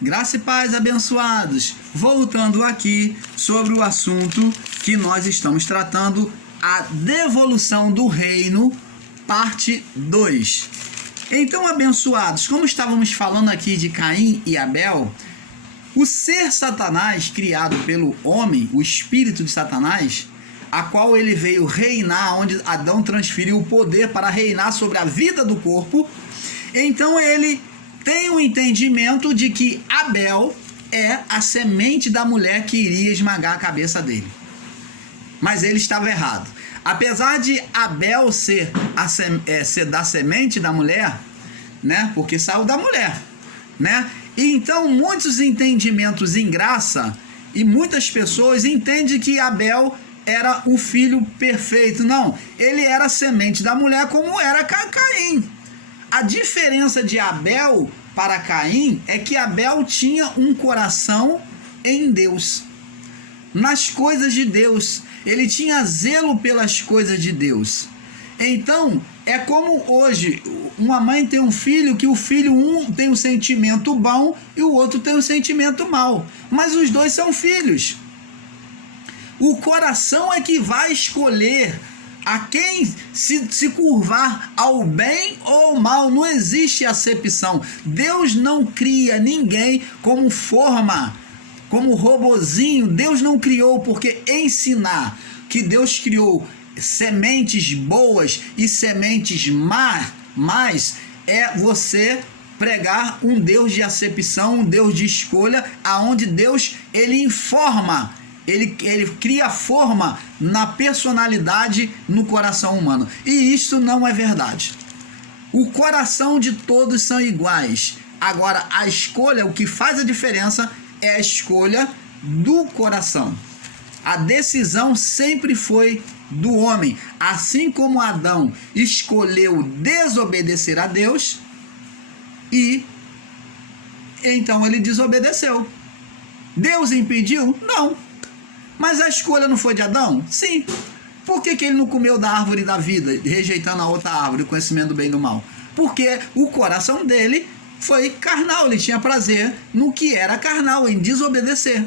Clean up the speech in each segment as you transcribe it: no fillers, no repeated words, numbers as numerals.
Graça e paz, abençoados. Voltando aqui sobre o assunto que nós estamos tratando, a devolução do reino, parte 2. Então, abençoados, como estávamos falando aqui de Caim e Abel, o ser Satanás criado pelo homem, o espírito de Satanás, a qual ele veio reinar, onde Adão transferiu o poder para reinar sobre a vida do corpo, então ele tem o entendimento de que Abel é a semente da mulher que iria esmagar a cabeça dele. Mas ele estava errado. Apesar de Abel ser da semente da mulher, né? Porque saiu da mulher, né? E então muitos entendimentos em graça e muitas pessoas entendem que Abel era o filho perfeito. Não, ele era semente da mulher como era Caim. A diferença de Abel para Caim é que Abel tinha um coração em Deus, nas coisas de Deus. Ele tinha zelo pelas coisas de Deus. Então, é como hoje, uma mãe tem um filho, que o filho um tem um sentimento bom e o outro tem um sentimento mau. Mas os dois são filhos. O coração é que vai escolher a quem se curvar, ao bem ou ao mal. Não existe acepção. Deus não cria ninguém como forma, como robozinho. Deus não criou porque ensinar. Que Deus criou sementes boas e sementes más é você pregar um Deus de acepção, um Deus de escolha, aonde Deus ele informa. Ele cria forma na personalidade no coração humano. E isto não é verdade. O coração de todos são iguais. Agora, a escolha, o que faz a diferença é a escolha do coração. A decisão sempre foi do homem. Assim como Adão escolheu desobedecer a Deus, e então ele desobedeceu. Deus impediu? Não. Mas a escolha não foi de Adão? Sim. Por que ele não comeu da árvore da vida, rejeitando a outra árvore, o conhecimento do bem e do mal? Porque o coração dele foi carnal, ele tinha prazer no que era carnal, em desobedecer.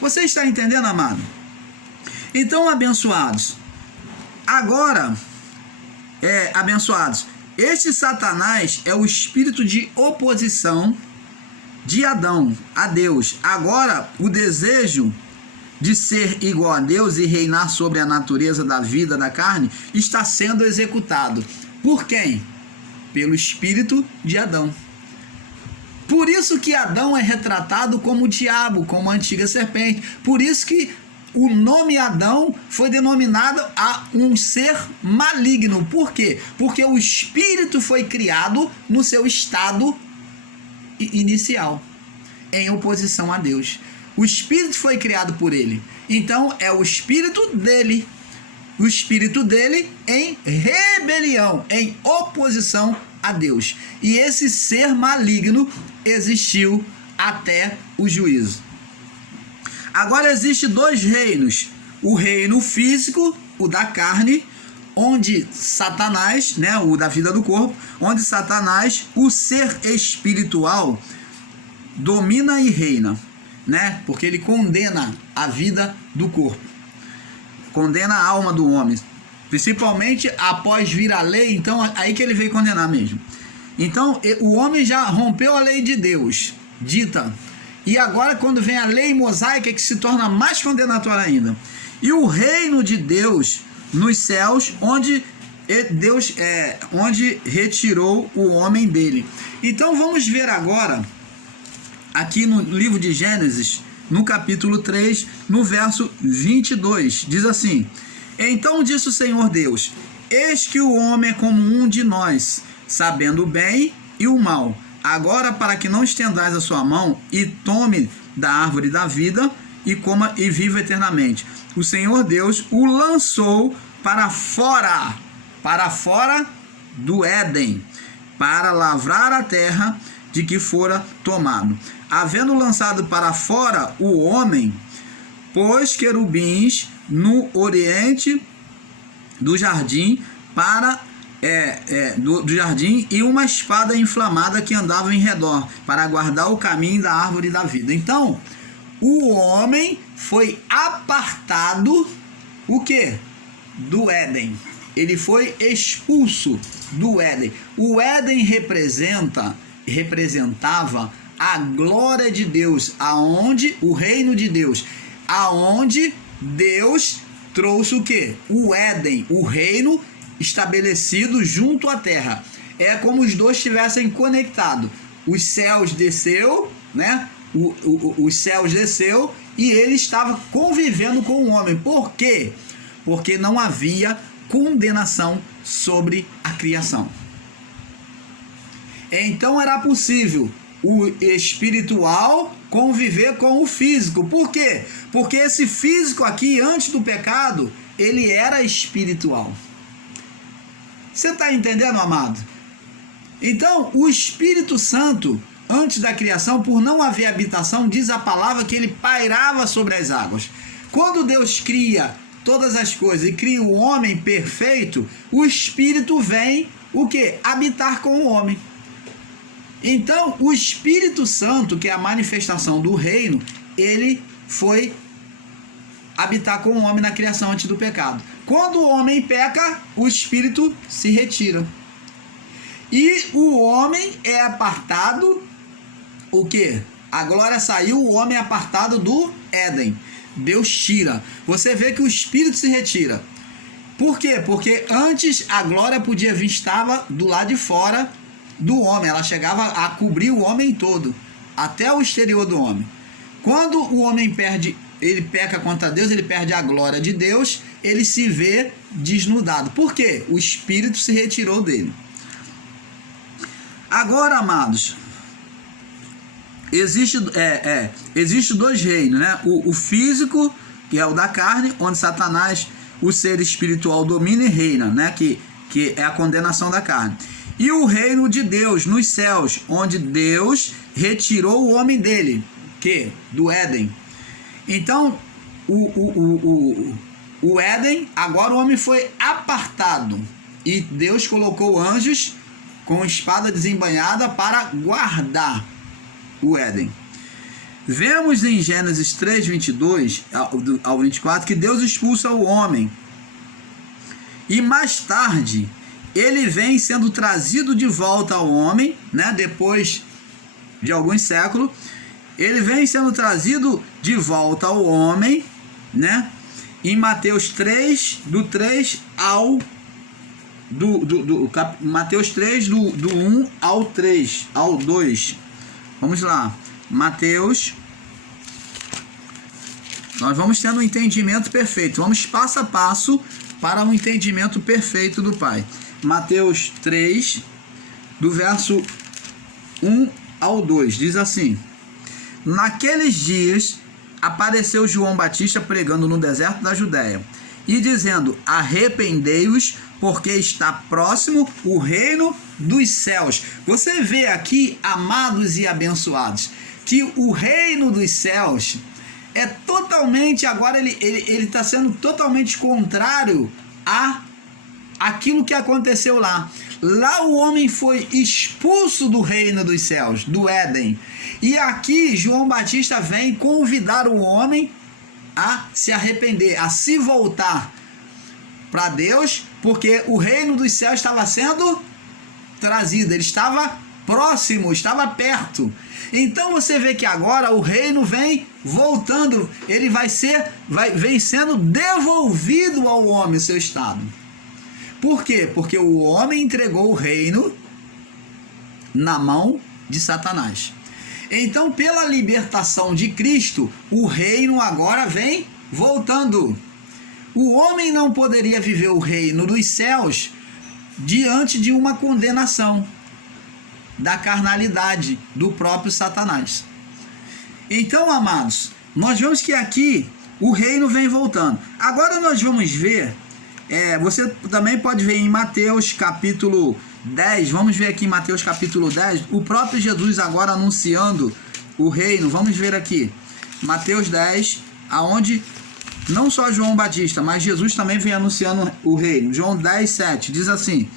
Você está entendendo, amado? Então, abençoados, agora, abençoados, este Satanás é o espírito de oposição de Adão a Deus. Agora, o desejo de ser igual a Deus e reinar sobre a natureza da vida da carne está sendo executado. Por quem? Pelo espírito de Adão. Por isso que Adão é retratado como o diabo, como a antiga serpente. Por isso que o nome Adão foi denominado a um ser maligno. Por quê? Porque o espírito foi criado no seu estado inicial, em oposição a Deus. O espírito foi criado por ele. Então é o espírito dele. O espírito dele em rebelião, em oposição a Deus. E esse ser maligno existiu até o juízo. Agora existem dois reinos. O reino físico, o da carne, onde Satanás, né, o da vida do corpo, onde Satanás, o ser espiritual, domina e reina. Né? Porque ele condena a vida do corpo, condena a alma do homem, principalmente após vir a lei. Então aí que ele veio condenar mesmo. Então o homem já rompeu a lei de Deus dita, e agora quando vem a lei mosaica, que se torna mais condenatória ainda. E o reino de Deus nos céus, onde Deus onde retirou o homem dele. Então vamos ver agora aqui no livro de Gênesis, no capítulo 3, no verso 22, diz assim: Então disse o Senhor Deus: Eis que o homem é como um de nós, sabendo o bem e o mal. Agora, para que não estendais a sua mão e tome da árvore da vida e coma e viva eternamente. O Senhor Deus o lançou para fora do Éden, para lavrar a terra de que fora tomado. Havendo lançado para fora o homem, pôs querubins no oriente do jardim para do jardim, e uma espada inflamada que andava em redor, para guardar o caminho da árvore da vida. Então, o homem foi apartado, o quê? Do Éden. Ele foi expulso do Éden. O Éden representava a glória de Deus, aonde o reino de Deus, aonde Deus trouxe o quê? O Éden, o reino estabelecido junto à terra. É como os dois estivessem conectados. Os céus desceu, né? Os céus desceu e ele estava convivendo com o homem. Por quê? Porque não havia condenação sobre a criação. Então era possível o espiritual conviver com o físico. Por quê? Porque esse físico aqui, antes do pecado, ele era espiritual. Você está entendendo, amado? Então, o Espírito Santo, antes da criação, por não haver habitação, diz a palavra que ele pairava sobre as águas. Quando Deus cria todas as coisas e cria o homem perfeito, o Espírito vem, o quê? Habitar com o homem. Então, o Espírito Santo, que é a manifestação do reino, ele foi habitar com o homem na criação antes do pecado. Quando o homem peca, o Espírito se retira. E o homem é apartado, o quê? A glória saiu, o homem é apartado do Éden. Deus tira. Você vê que o Espírito se retira. Por quê? Porque antes a glória podia vir, estava do lado de fora do homem. Ela chegava a cobrir o homem todo, até o exterior do homem. Quando o homem ele peca contra Deus, ele perde a glória de Deus, ele se vê desnudado. Por quê? O Espírito se retirou dele. Agora, amados, existe dois reinos, né? O físico, que é o da carne, onde Satanás, o ser espiritual, domina e reina, né? Que é a condenação da carne. E o reino de Deus nos céus, onde Deus retirou o homem dele, do Éden. Então, o Éden, agora o homem foi apartado. E Deus colocou anjos com espada desembainhada para guardar o Éden. Vemos em Gênesis 3, 22 ao 24, que Deus expulsa o homem. E mais tarde, ele vem sendo trazido de volta ao homem, né? Depois de alguns séculos, ele vem sendo trazido de volta ao homem, né? Em Mateus 3, do 3 ao... Mateus 3, do 1 ao 3, ao 2. Vamos lá. Mateus. Nós vamos tendo um entendimento perfeito. Vamos passo a passo para um entendimento perfeito do Pai. Mateus 3, do verso 1 ao 2, diz assim: Naqueles dias apareceu João Batista pregando no deserto da Judéia e dizendo: arrependei-vos, porque está próximo o reino dos céus. Você vê aqui, amados e abençoados, que o reino dos céus é totalmente, agora ele está sendo totalmente contrário a aquilo que aconteceu lá. Lá o homem foi expulso do reino dos céus, do Éden. E aqui João Batista vem convidar o homem a se arrepender, a se voltar para Deus, porque o reino dos céus estava sendo trazido, ele estava próximo, estava perto. Então você vê que agora o reino vem voltando, ele vem sendo devolvido ao homem, o seu estado. Por quê? Porque o homem entregou o reino na mão de Satanás. Então, pela libertação de Cristo, o reino agora vem voltando. O homem não poderia viver o reino dos céus diante de uma condenação da carnalidade do próprio Satanás. Então, amados, nós vemos que aqui o reino vem voltando. Agora nós vamos ver, você também pode ver em Mateus capítulo 10, vamos ver aqui em Mateus capítulo 10, o próprio Jesus agora anunciando o reino. Vamos ver aqui, Mateus 10, aonde não só João Batista, mas Jesus também vem anunciando o reino. João 10, 7, diz assim: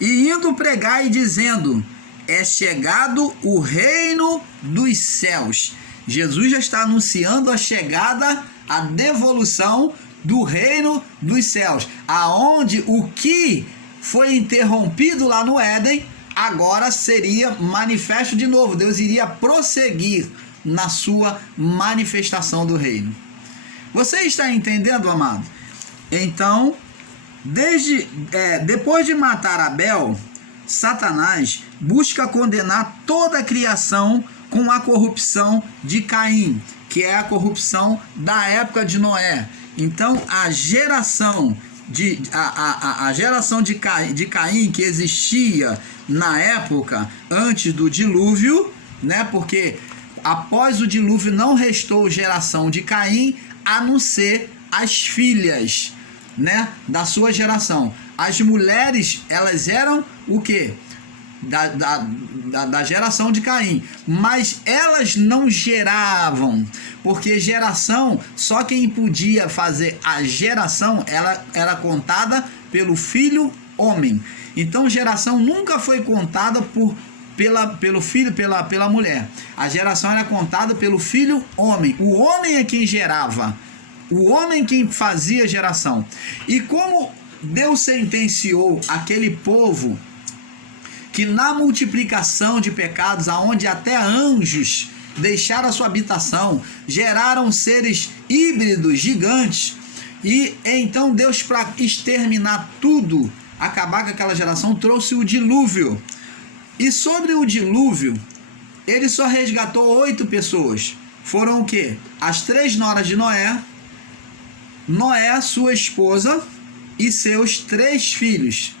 e indo pregar e dizendo: é chegado o reino dos céus. Jesus já está anunciando a chegada, a devolução do reino dos céus, aonde o que foi interrompido lá no Éden agora seria manifesto de novo. Deus iria prosseguir na sua manifestação do reino. Você está entendendo, amado? Então, depois de matar Abel, Satanás busca condenar toda a criação com a corrupção de Caim, que é a corrupção da época de Noé. Então, a geração de Caim que existia na época antes do dilúvio, né? Porque após o dilúvio não restou geração de Caim, a não ser as filhas, né, da sua geração. As mulheres, elas eram o quê? Da geração de Caim, mas elas não geravam, porque geração, só quem podia fazer a geração, ela era contada pelo filho homem. Então geração nunca foi contada pelo filho, pela mulher. A geração era contada pelo filho homem. O homem é quem gerava, o homem quem fazia geração. E como Deus sentenciou aquele povo que na multiplicação de pecados, aonde até anjos deixaram a sua habitação, geraram seres híbridos gigantes, e então Deus, para exterminar tudo, acabar com aquela geração, trouxe o dilúvio. E sobre o dilúvio, ele só resgatou 8 pessoas. Foram o quê? As 3 noras de Noé, Noé, sua esposa e seus 3 filhos.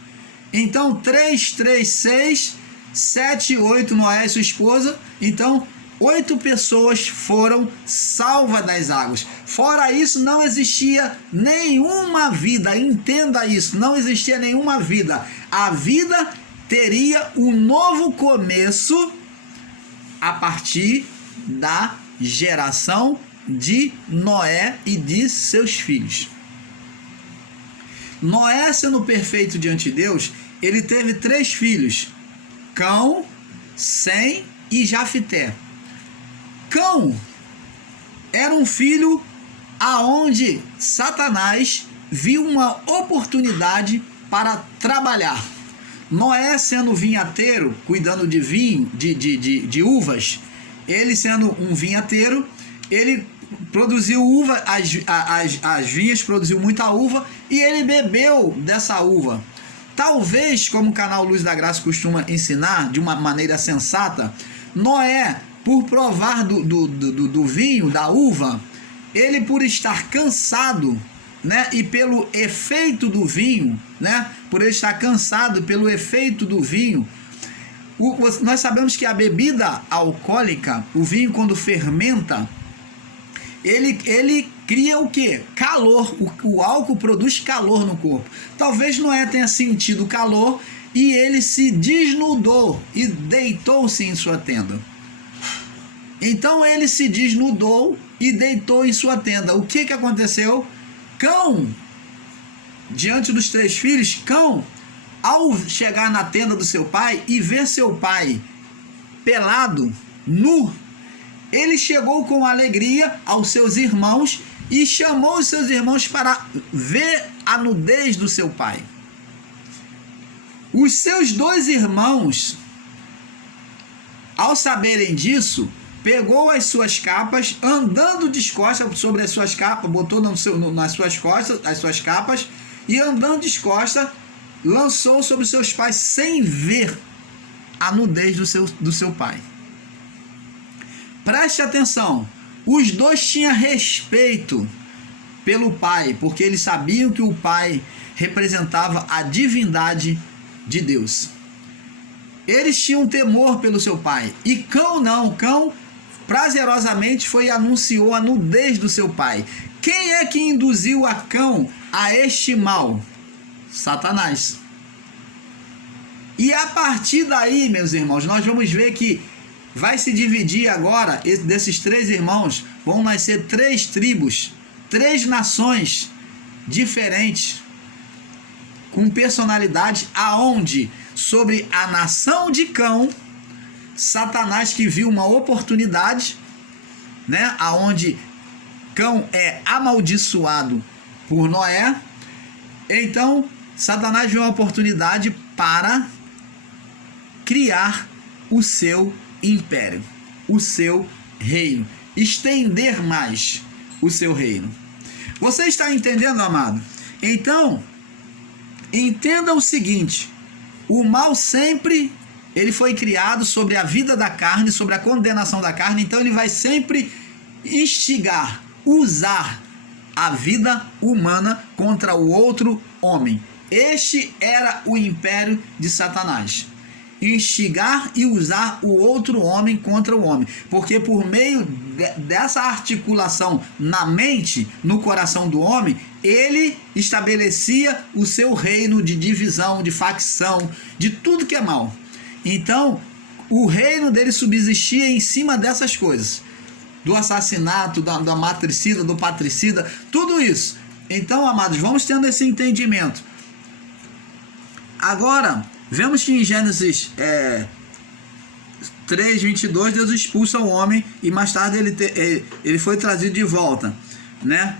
Então 3, 6, 7, 8, Noé e sua esposa. Então 8 pessoas foram salvas das águas. Fora isso, não existia nenhuma vida. Entenda isso, não existia nenhuma vida. A vida teria um novo começo a partir da geração de Noé e de seus filhos. Noé, sendo perfeito diante de Deus, ele teve 3 filhos: Cão, Sem e Jafité. Cão era um filho aonde Satanás viu uma oportunidade para trabalhar. Noé, sendo vinhateiro, cuidando de vinho, de uvas, ele sendo um vinhateiro, ele produziu uva, as vinhas produziu muita uva e ele bebeu dessa uva. Talvez, como o canal Luz da Graça costuma ensinar de uma maneira sensata, Noé, por provar do vinho, da uva, ele, por estar cansado, né, e pelo efeito do vinho, né, por ele estar cansado pelo efeito do vinho, nós sabemos que a bebida alcoólica, o vinho, quando fermenta, ele cria o quê? Calor. O álcool produz calor no corpo. Talvez Noé tenha sentido calor e ele se desnudou e deitou-se em sua tenda. Então ele se desnudou e deitou em sua tenda. O que aconteceu? Cão, diante dos 3 filhos, Cão, ao chegar na tenda do seu pai e ver seu pai pelado, nu, ele chegou com alegria aos seus irmãos e chamou os seus irmãos para ver a nudez do seu pai. Os seus 2 irmãos, ao saberem disso, pegou as suas capas, andando descostas sobre as suas capas, botou nas suas costas as suas capas e andando descostas, lançou sobre os seus pais sem ver a nudez do seu pai. Preste atenção, os 2 tinham respeito pelo pai, porque eles sabiam que o pai representava a divindade de Deus. Eles tinham temor pelo seu pai. E Cão não, Cão prazerosamente foi e anunciou a nudez do seu pai. Quem é que induziu a Cão a este mal? Satanás. E a partir daí, meus irmãos, nós vamos ver que vai se dividir agora, desses 3 irmãos, vão nascer 3 tribos, 3 nações diferentes, com personalidades, aonde sobre a nação de Cão, Satanás, que viu uma oportunidade, né, aonde Cão é amaldiçoado por Noé. Então Satanás viu uma oportunidade para criar o seu império, o seu reino, estender mais o seu reino. Você está entendendo, amado? Então, entenda o seguinte: o mal sempre ele foi criado sobre a vida da carne, sobre a condenação da carne. Então ele vai sempre instigar, usar a vida humana contra o outro homem. Este era o império de Satanás: instigar e usar o outro homem contra o homem, porque por meio dessa articulação na mente, no coração do homem, ele estabelecia o seu reino de divisão, de facção, de tudo que é mal. Então o reino dele subsistia em cima dessas coisas, do assassinato, da matricida, do patricida, tudo isso. Então, amados, vamos tendo esse entendimento. Agora vemos que em Gênesis 3:22 Deus expulsa o homem e mais tarde ele foi trazido de volta, né?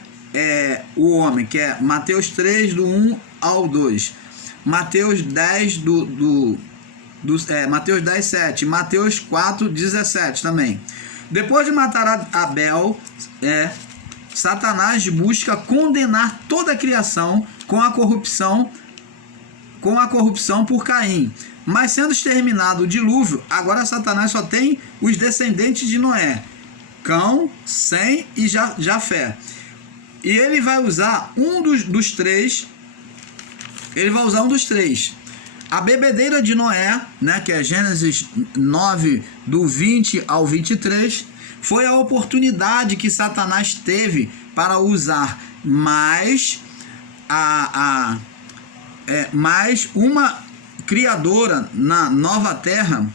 O homem, que é Mateus 3 do 1 ao 2, Mateus 10 Mateus 10:7, Mateus 4:17 também. Depois de matar Abel, Satanás busca condenar toda a criação com a corrupção por Caim. Mas sendo exterminado o dilúvio, agora Satanás só tem os descendentes de Noé, Cão, Sem e Jafé. E ele vai usar um dos três. Ele vai usar um dos três. A bebedeira de Noé, né, que é Gênesis 9, do 20 ao 23, foi a oportunidade que Satanás teve para usar mais mais uma criadora na nova terra.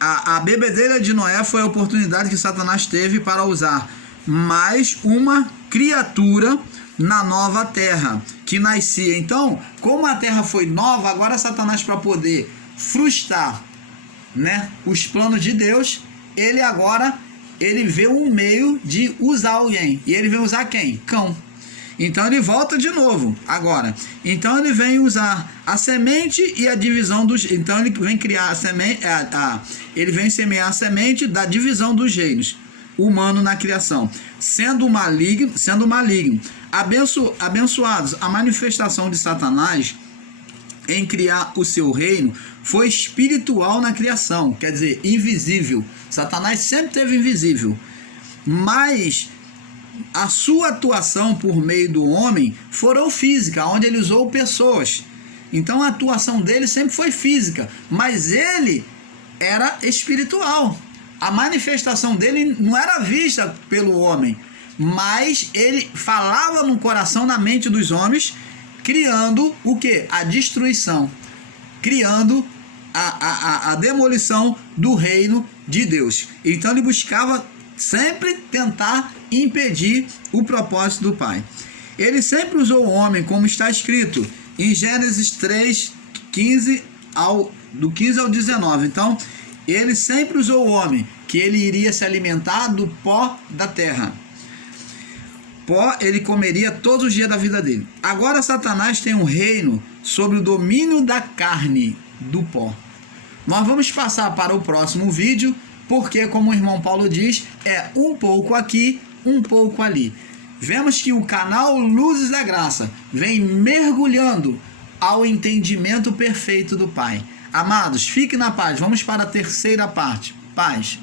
A bebedeira de Noé foi a oportunidade que Satanás teve para usar mais uma criatura na nova terra que nascia. Então, como a terra foi nova, agora Satanás, para poder frustrar, né, os planos de Deus, ele vê um meio de usar alguém. E ele vem usar quem? Cão. Então ele volta de novo agora. Então ele vem usar a semente e a divisão dos. Então ele vem criar a semente. Ele vem semear a semente da divisão dos reinos humano na criação, sendo maligno. Abençoados, a manifestação de Satanás em criar o seu reino foi espiritual na criação, quer dizer, invisível. Satanás sempre teve invisível, mas a sua atuação por meio do homem foram física, onde ele usou pessoas. Então a atuação dele sempre foi física, mas ele era espiritual. A manifestação dele não era vista pelo homem, mas ele falava no coração, na mente dos homens, criando o que? A destruição, criando a demolição do reino de Deus. Então ele buscava sempre tentar impedir o propósito do Pai. Ele sempre usou o homem, como está escrito em Gênesis 3, do 15 ao 19. Então, ele sempre usou o homem, que ele iria se alimentar do pó da terra. Pó ele comeria todos os dias da vida dele. Agora Satanás tem um reino sobre o domínio da carne, do pó. Nós vamos passar para o próximo vídeo, porque, como o irmão Paulo diz, é um pouco aqui, um pouco ali. Vemos que o canal Luzes da Graça vem mergulhando ao entendimento perfeito do Pai. Amados, fique na paz. Vamos para a terceira parte. Paz.